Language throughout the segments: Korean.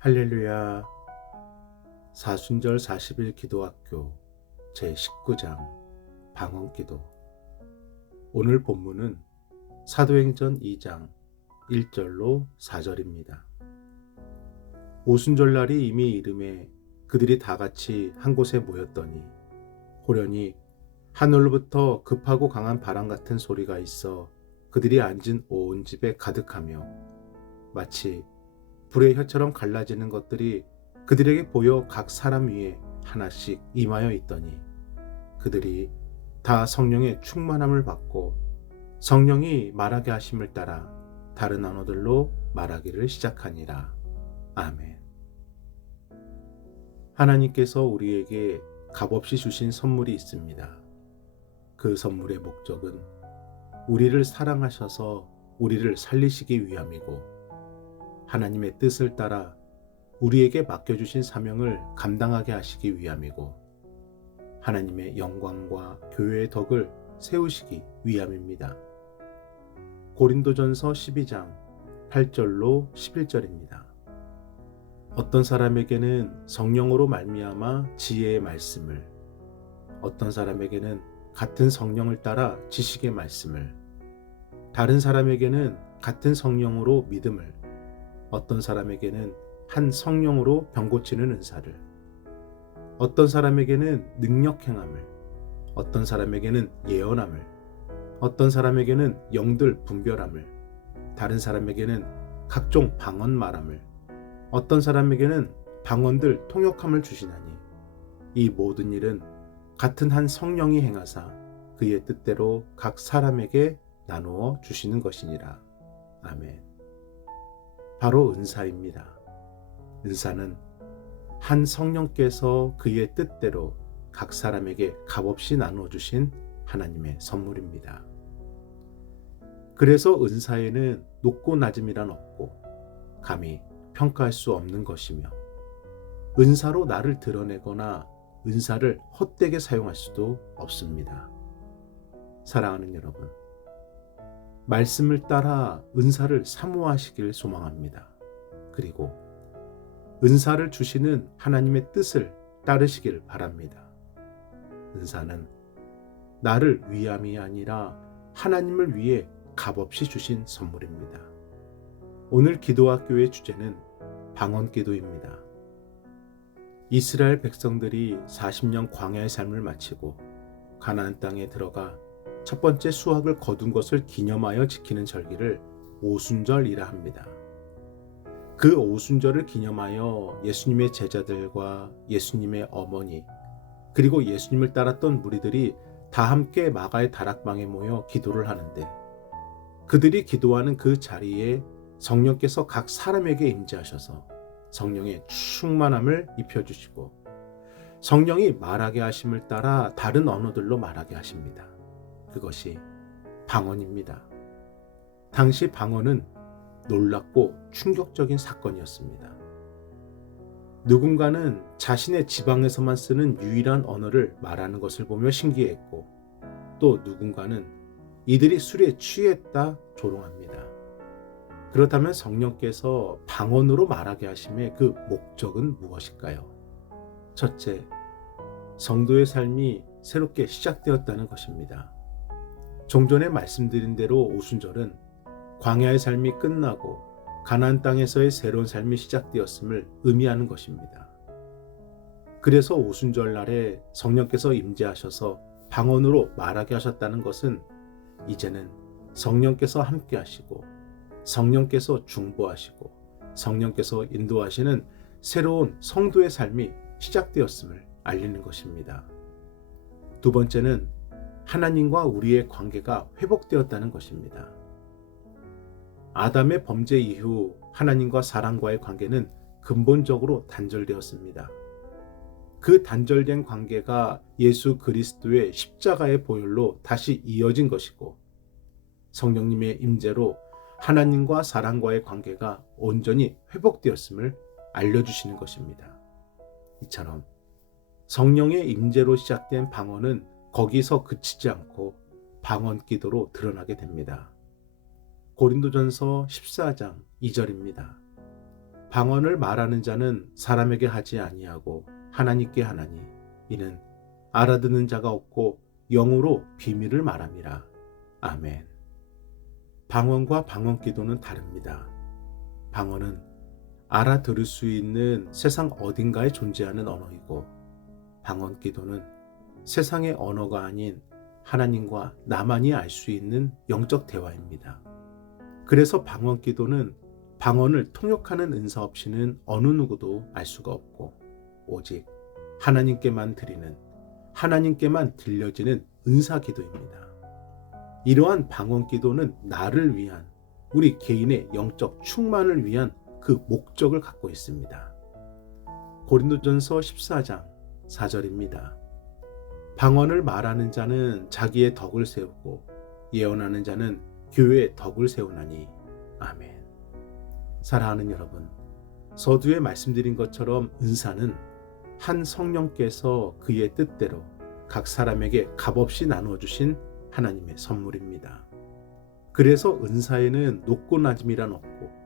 할렐루야. 사순절 40일 기도학교 제19장 방언기도. 오늘 본문은 사도행전 2장 1절로 4절입니다. 오순절날이 이미 이름에 그들이 다 같이 한 곳에 모였더니 호련히 하늘로부터 급하고 강한 바람 같은 소리가 있어 그들이 앉은 온 집에 가득하며 마치 불의 혀처럼 갈라지는 것들이 그들에게 보여 각 사람 위에 하나씩 임하여 있더니 그들이 다 성령의 충만함을 받고 성령이 말하게 하심을 따라 다른 언어들로 말하기를 시작하니라. 아멘. 하나님께서 우리에게 값없이 주신 선물이 있습니다. 그 선물의 목적은 우리를 사랑하셔서 우리를 살리시기 위함이고 하나님의 뜻을 따라 우리에게 맡겨주신 사명을 감당하게 하시기 위함이고 하나님의 영광과 교회의 덕을 세우시기 위함입니다. 고린도전서 12장 8절로 11절입니다. 어떤 사람에게는 성령으로 말미암아 지혜의 말씀을, 어떤 사람에게는 같은 성령을 따라 지식의 말씀을, 다른 사람에게는 같은 성령으로 믿음을, 어떤 사람에게는 한 성령으로 병 고치는 은사를, 어떤 사람에게는 능력 행함을, 어떤 사람에게는 예언함을, 어떤 사람에게는 영들 분별함을, 다른 사람에게는 각종 방언 말함을, 어떤 사람에게는 방언들 통역함을 주시나니 이 모든 일은 같은 한 성령이 행하사 그의 뜻대로 각 사람에게 나누어 주시는 것이니라. 아멘. 바로 은사입니다. 은사는 한 성령께서 그의 뜻대로 각 사람에게 값없이 나누어 주신 하나님의 선물입니다. 그래서 은사에는 높고 낮음이란 없고 감히 평가할 수 없는 것이며 은사로 나를 드러내거나 은사를 헛되게 사용할 수도 없습니다. 사랑하는 여러분, 말씀을 따라 은사를 사모하시길 소망합니다. 그리고 은사를 주시는 하나님의 뜻을 따르시길 바랍니다. 은사는 나를 위함이 아니라 하나님을 위해 값없이 주신 선물입니다. 오늘 기도학교의 주제는 방언기도입니다. 이스라엘 백성들이 40년 광야의 삶을 마치고 가나안 땅에 들어가 첫 번째 수확을 거둔 것을 기념하여 지키는 절기를 오순절이라 합니다. 그 오순절을 기념하여 예수님의 제자들과 예수님의 어머니 그리고 예수님을 따랐던 무리들이 다 함께 마가의 다락방에 모여 기도를 하는데 그들이 기도하는 그 자리에 성령께서 각 사람에게 임재하셔서 성령의 충만함을 입혀주시고 성령이 말하게 하심을 따라 다른 언어들로 말하게 하십니다. 그것이 방언입니다. 당시 방언은 놀랍고 충격적인 사건이었습니다. 누군가는 자신의 지방에서만 쓰는 유일한 언어를 말하는 것을 보며 신기했고 또 누군가는 이들이 술에 취했다 조롱합니다. 그렇다면 성령께서 방언으로 말하게 하심의 그 목적은 무엇일까요? 첫째, 성도의 삶이 새롭게 시작되었다는 것입니다. 종전에 말씀드린 대로 오순절은 광야의 삶이 끝나고 가나안 땅에서의 새로운 삶이 시작되었음을 의미하는 것입니다. 그래서 오순절 날에 성령께서 임재하셔서 방언으로 말하게 하셨다는 것은 이제는 성령께서 함께 하시고 성령께서 중보하시고 성령께서 인도하시는 새로운 성도의 삶이 시작되었음을 알리는 것입니다. 두 번째는 하나님과 우리의 관계가 회복되었다는 것입니다. 아담의 범죄 이후 하나님과 사람과의 관계는 근본적으로 단절되었습니다. 그 단절된 관계가 예수 그리스도의 십자가의 보혈로 다시 이어진 것이고 성령님의 임재로 하나님과 사람과의 관계가 온전히 회복되었음을 알려주시는 것입니다. 이처럼 성령의 임재로 시작된 방언은 거기서 그치지 않고 방언 기도로 드러나게 됩니다. 고린도전서 14장 2절입니다. 방언을 말하는 자는 사람에게 하지 아니하고 하나님께 하나니 이는 알아듣는 자가 없고 영으로 비밀을 말함이라. 아멘. 방언과 방언 기도는 다릅니다. 방언은 알아들을 수 있는 세상 어딘가에 존재하는 언어이고, 방언 기도는 세상의 언어가 아닌 하나님과 나만이 알 수 있는 영적 대화입니다. 그래서 방언 기도는 방언을 통역하는 은사 없이는 어느 누구도 알 수가 없고, 오직 하나님께만 드리는, 하나님께만 들려지는 은사 기도입니다. 이러한 방언 기도는 나를 위한, 우리 개인의 영적 충만을 위한 그 목적을 갖고 있습니다. 고린도전서 14장 4절입니다. 방언을 말하는 자는 자기의 덕을 세우고 예언하는 자는 교회의 덕을 세우나니. 아멘. 사랑하는 여러분, 서두에 말씀드린 것처럼 은사는 한 성령께서 그의 뜻대로 각 사람에게 값없이 나누어 주신 하나님의 선물입니다. 그래서 은사에는 높고 낮음이란 없고,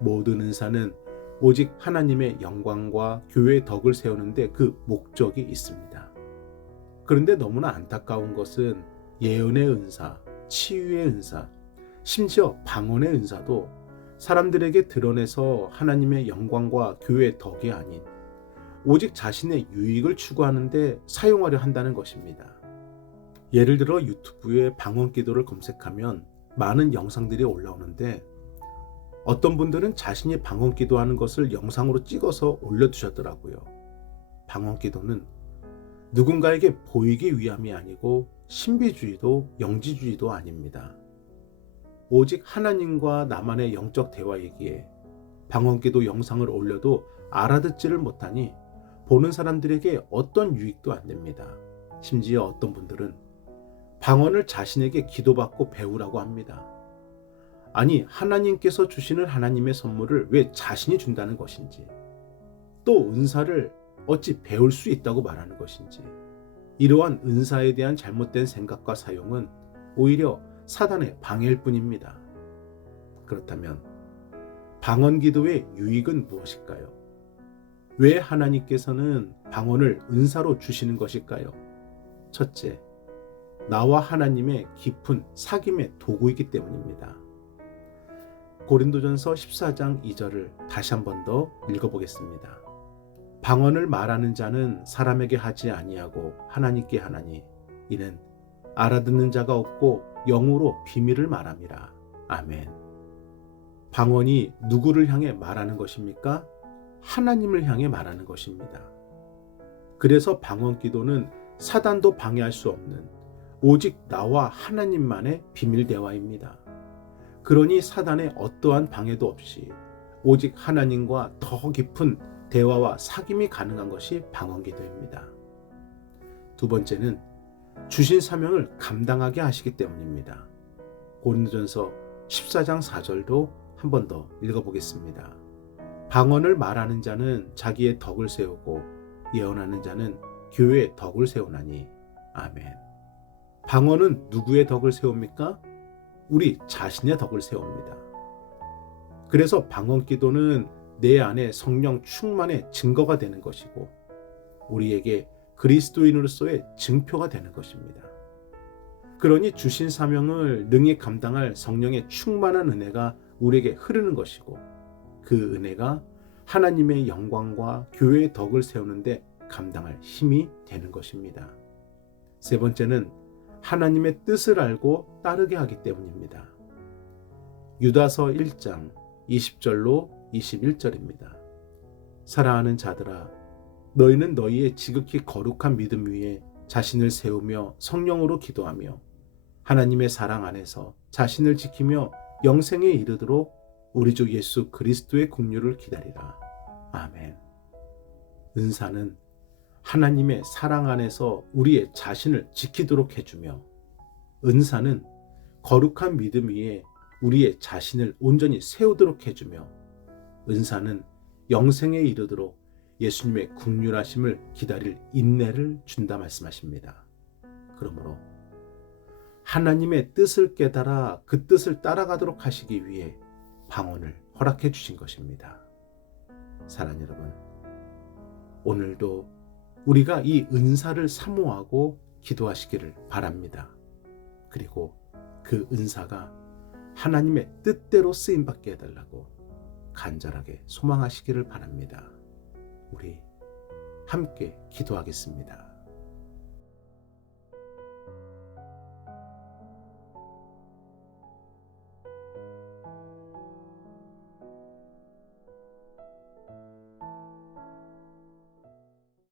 모든 은사는 오직 하나님의 영광과 교회의 덕을 세우는데 그 목적이 있습니다. 그런데 너무나 안타까운 것은 예언의 은사, 치유의 은사, 심지어 방언의 은사도 사람들에게 드러내서 하나님의 영광과 교회의 덕이 아닌 오직 자신의 유익을 추구하는데 사용하려 한다는 것입니다. 예를 들어 유튜브에 방언 기도를 검색하면 많은 영상들이 올라오는데, 어떤 분들은 자신이 방언 기도하는 것을 영상으로 찍어서 올려두셨더라고요. 방언 기도는 누군가에게 보이기 위함이 아니고 신비주의도 영지주의도 아닙니다. 오직 하나님과 나만의 영적 대화이기에 방언 기도 영상을 올려도 알아듣지를 못하니 보는 사람들에게 어떤 유익도 안 됩니다. 심지어 어떤 분들은 방언을 자신에게 기도받고 배우라고 합니다. 아니, 하나님께서 주시는 하나님의 선물을 왜 자신이 준다는 것인지, 또 은사를 어찌 배울 수 있다고 말하는 것인지, 이러한 은사에 대한 잘못된 생각과 사용은 오히려 사단의 방해일 뿐입니다. 그렇다면 방언 기도의 유익은 무엇일까요? 왜 하나님께서는 방언을 은사로 주시는 것일까요? 첫째, 나와 하나님의 깊은 사귐의 도구이기 때문입니다. 고린도전서 14장 2절을 다시 한 번 더 읽어보겠습니다. 방언을 말하는 자는 사람에게 하지 아니하고 하나님께 하나니 이는 알아듣는 자가 없고 영으로 비밀을 말함이라. 아멘. 방언이 누구를 향해 말하는 것입니까? 하나님을 향해 말하는 것입니다. 그래서 방언 기도는 사단도 방해할 수 없는 오직 나와 하나님만의 비밀 대화입니다. 그러니 사단의 어떠한 방해도 없이 오직 하나님과 더 깊은 대화와 사귐이 가능한 것이 방언 기도입니다. 두 번째는 주신 사명을 감당하게 하시기 때문입니다. 고린도전서 14장 4절도 한 번 더 읽어보겠습니다. 방언을 말하는 자는 자기의 덕을 세우고 예언하는 자는 교회의 덕을 세우나니. 아멘. 방언은 누구의 덕을 세웁니까? 우리 자신의 덕을 세웁니다. 그래서 방언 기도는 내 안에 성령 충만의 증거가 되는 것이고, 우리에게 그리스도인으로서의 증표가 되는 것입니다. 그러니 주신 사명을 능히 감당할 성령의 충만한 은혜가 우리에게 흐르는 것이고, 그 은혜가 하나님의 영광과 교회의 덕을 세우는데 감당할 힘이 되는 것입니다. 세 번째는 하나님의 뜻을 알고 따르게 하기 때문입니다. 유다서 1장 20절로 21절입니다. 사랑하는 자들아, 너희는 너희의 지극히 거룩한 믿음 위에 자신을 세우며 성령으로 기도하며 하나님의 사랑 안에서 자신을 지키며 영생에 이르도록 우리 주 예수 그리스도의 긍휼을 기다리라. 아멘. 은사는 하나님의 사랑 안에서 우리의 자신을 지키도록 해주며, 은사는 거룩한 믿음 위에 우리의 자신을 온전히 세우도록 해주며, 은사는 영생에 이르도록 예수님의 긍휼하심을 기다릴 인내를 준다 말씀하십니다. 그러므로 하나님의 뜻을 깨달아 그 뜻을 따라가도록 하시기 위해 방언을 허락해 주신 것입니다. 사랑하는 여러분, 오늘도 우리가 이 은사를 사모하고 기도하시기를 바랍니다. 그리고 그 은사가 하나님의 뜻대로 쓰임받게 해달라고 간절하게 소망하시기를 바랍니다. 우리 함께 기도하겠습니다.